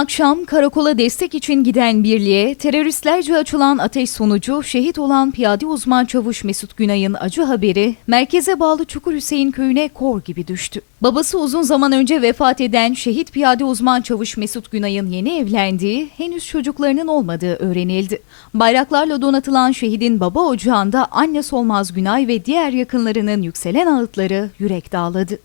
Akşam karakola destek için giden birliğe teröristlerce açılan ateş sonucu şehit olan piyade uzman çavuş Mesut Günay'ın acı haberi merkeze bağlı Çukur Hüseyin köyüne kor gibi düştü. Babası uzun zaman önce vefat eden şehit piyade uzman çavuş Mesut Günay'ın yeni evlendiği, henüz çocuklarının olmadığı öğrenildi. Bayraklarla donatılan şehidin baba ocağında anne Solmaz Günay ve diğer yakınlarının yükselen ağıtları yürek dağladı.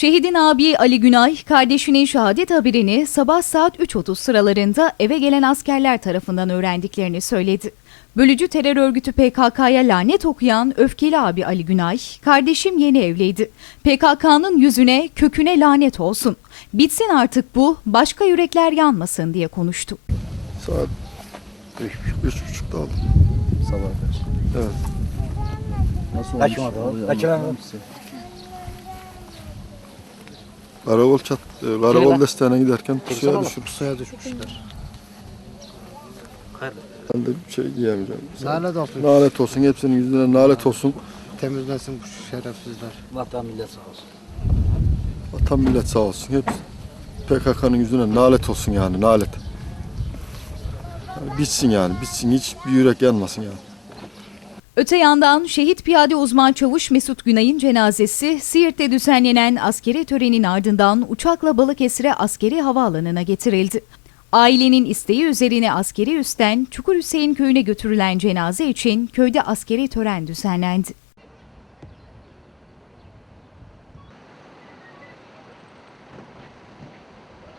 Şehidin abi Ali Günay, kardeşinin şehadet haberini sabah saat 3.30 sıralarında eve gelen askerler tarafından öğrendiklerini söyledi. Bölücü terör örgütü PKK'ya lanet okuyan öfkeli abi Ali Günay, kardeşim yeni evliydi. PKK'nın yüzüne, köküne lanet olsun. Bitsin artık bu, başka yürekler yanmasın diye konuştu. Saat üç, üç buçukta aldım. Sabah karşı. Evet. Nasıl Kaç olmuş? Kaç numara? mısın? Karavol çat, e, karavol desteğine giderken pusuya düşürmüş. Pusuya düşmüşler. Ben de bir şey diyemeyeceğim. Lanet olsun. Nalet olsun, hepsinin yüzüne nalet olsun. Temizlensin bu şerefsizler. Vatan millet sağ olsun. Vatan millet sağ olsun. Hep PKK'nın yüzüne nalet olsun yani, nalet. Bitsin yani, bitsin. Hiç bir yürek yanmasın yani. Öte yandan şehit piyade uzman çavuş Mesut Günay'ın cenazesi Siirt'te düzenlenen askeri törenin ardından uçakla Balıkesir'e askeri havaalanına getirildi. Ailenin isteği üzerine askeri üstten Çukur Hüseyin köyüne götürülen cenaze için köyde askeri tören düzenlendi.